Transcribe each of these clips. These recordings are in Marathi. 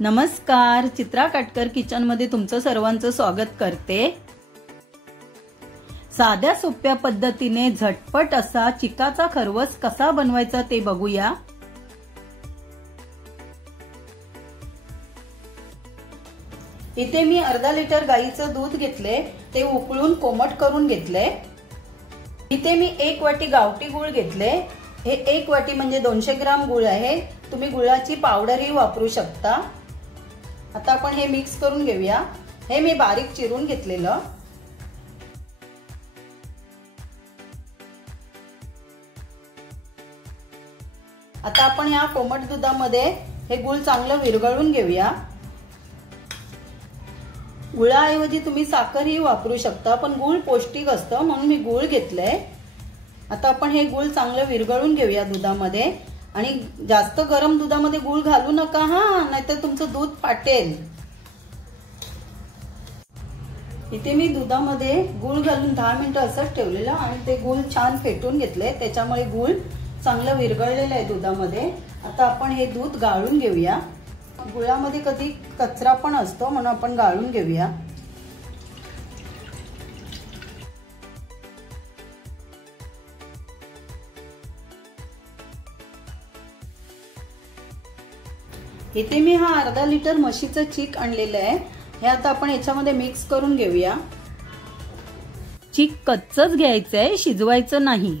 नमस्कार, चित्रा काटकर किचन मध्ये तुमचं सर्वांचं स्वागत करते। साध्या सोप्या पद्धतीने झटपट असा चिकाचा खरवस कसा बनवायचा ते बघूया। इथे मी अर्धा लिटर गाईचं दूध घेतले, ते उकळून कोमट करून घेतले। इथे मी 1 वाटी गावठी गूळ घेतले। हे 1 वाटी म्हणजे 200 ग्राम गूळ आहे। तुम्ही गुळाची पावडरही वापरू शकता। आता आपण हे मिक्स करून घेऊया। हे मी बारीक चिरून घेतलेलं। आता आपण या कोमट दुधामध्ये हे गूळ चांगलं विरघळून घेऊया। गुळाऐवजी तुम्ही साखरही वापरू शकता, पण गूळ पौष्टिक असतं म्हणून मी गूळ घेतलंय। आता आपण हे गूळ चांगलं विरघळून घेऊया दुधामध्ये। आणि जास्त गरम दुधामध्ये गूळ घालू नका हा, नाहीतर तुमचं दूध फाटेल। इथे मी दुधामध्ये गूळ घालून 10 मिनिटं असंच ठेवलेलं आणि ते गूळ छान फेटून घेतले, त्याच्यामुळे गूळ चांगलं विरघळलेलं आहे दुधामध्ये। आता आपण हे दूध गाळून घेऊया। गुळामध्ये कधी कचरा पण असतो म्हणून आपण गाळून घेऊया। इथे मी हा अर्धा लिटर म्हशीचं चीक आणलेलं आहे। हे आता आपण याच्यामध्ये मिक्स करून घेऊया। चीक कच्चंच घ्यायचं आहे, शिजवायचं नाही।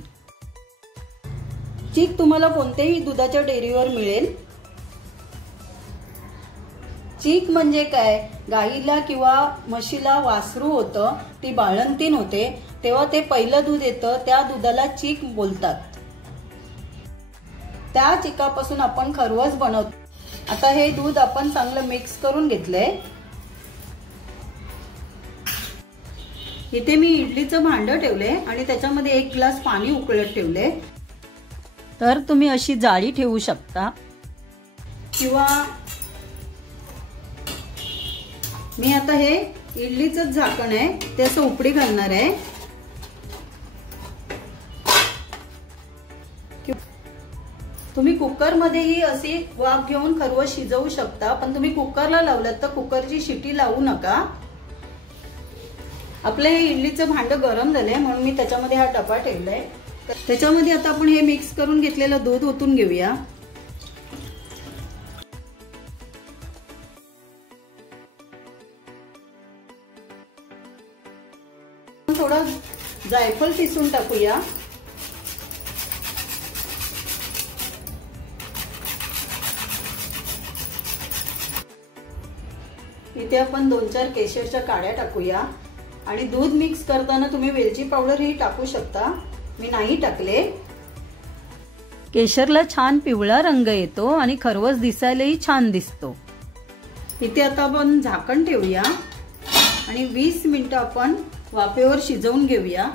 चीक तुम्हाला कोणत्याही दुधाच्या डेअरीवर मिळेल। चीक म्हणजे काय, गाईला किंवा म्हशीला वासरू होतं, ती बाळंतीण होते, तेव्हा ते पहिलं दूध येतं, त्या दुधाला चीक बोलतात। त्या चिकापासून आपण खरवस बनवतो। आता हे दूध आपण चांगलं मिक्स करून घेतलंय। इथे मी इडलीचं भांडं ठेवले आणि त्याच्यामध्ये 1 ग्लास पाणी उकळत ठेवले। तर तुम्ही अशी जाळी ठेवू शकता किंवा मी आता हे इडलीचं झाकण आहे ते असं उपडी घालणार आहे। तुम्ही कुकर मध्येही अशी वाफ घेऊन खरवस शिजवू शकता, पण तुम्ही कुकरला लावलात तर कुकरची शिटी लावू नका। आपलं हे इडलीचं भांडं गरम झालंय म्हणून मी त्याच्यामध्ये हा डबा ठेवलाय। त्याच्यामध्ये आता आपण हे मिक्स करून घेतलेलं दूध ओतून घेऊया। थोडं जायफळ किसून टाकूया। इथे आपण 2-4 केशरच्या काड्या टाकूया आणि दूध मिक्स करताना तुम्ही वेलची पावडर ही टाकू शकता, मी नाही टाकले। केशरला छान पिवळा रंग येतो आणि खरवस दिसायलाही छान दिसतो। इथे आता आपण झाकण ठेवूया आणि 20 मिनिटं आपण वाफेवर शिजवून घेऊया।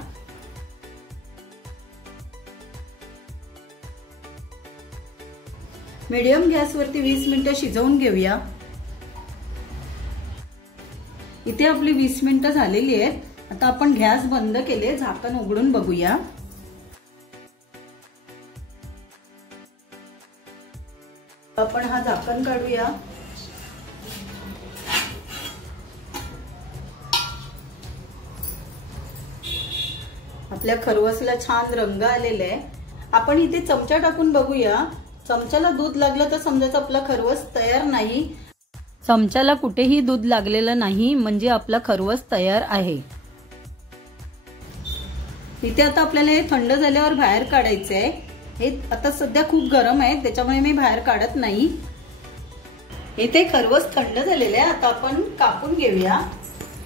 मीडियम गॅसवरती 20 मिनिटं शिजवून घेऊया। इथे आपली 20 मिनिटं झालेली आहेत। आता आपण गॅस बंद केले, झाकण उघडून बघूया। आपण हा झाकण काढूया। आपल्या खरवसला छान रंग आलेला आहे। आपण इथे चमचा टाकून बघूया। चमच्याला दूध लागलं तर समजायचं आपला खरवस तयार नाही। चमच्याला कुठेही दूध लागलेलं नाही म्हणजे आपला खरवस तयार आहे। इथे आता आपल्याला हे थंड झाल्यावर बाहेर काढायचं आहे। हे आता सध्या खूप गरम आहे, त्याच्यामुळे मी बाहेर काढत नाही। इथे खरवस थंड झालेलं आहे, आता आपण कापून घेऊया।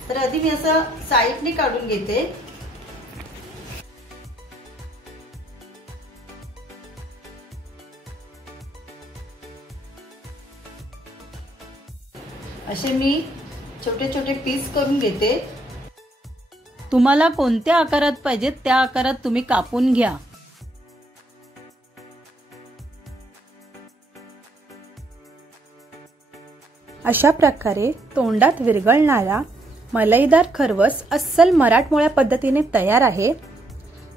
तर आधी मी असं साईडने काढून घेते। असे मी छोटे छोटे पीस करून घेते। तुम्हाला कोणत्या आकारात पाहिजेत त्या आकारात तुम्ही कापून घ्या। अशा प्रकारे तोंडात विरघळणारा मलईदार खरवस अस्सल मराठमोळ्या पद्धतीने तयार आहे।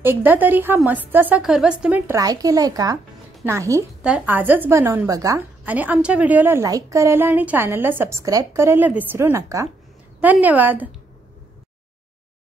एकदा तरी हा मस्त असा खरवस तुम्ही ट्राय केलाय का? नाही तर आजच बनवून बघा आणि आमच्या व्हिडिओला लाईक करायला आणि चॅनलला सबस्क्राईब करायला विसरू नका। धन्यवाद।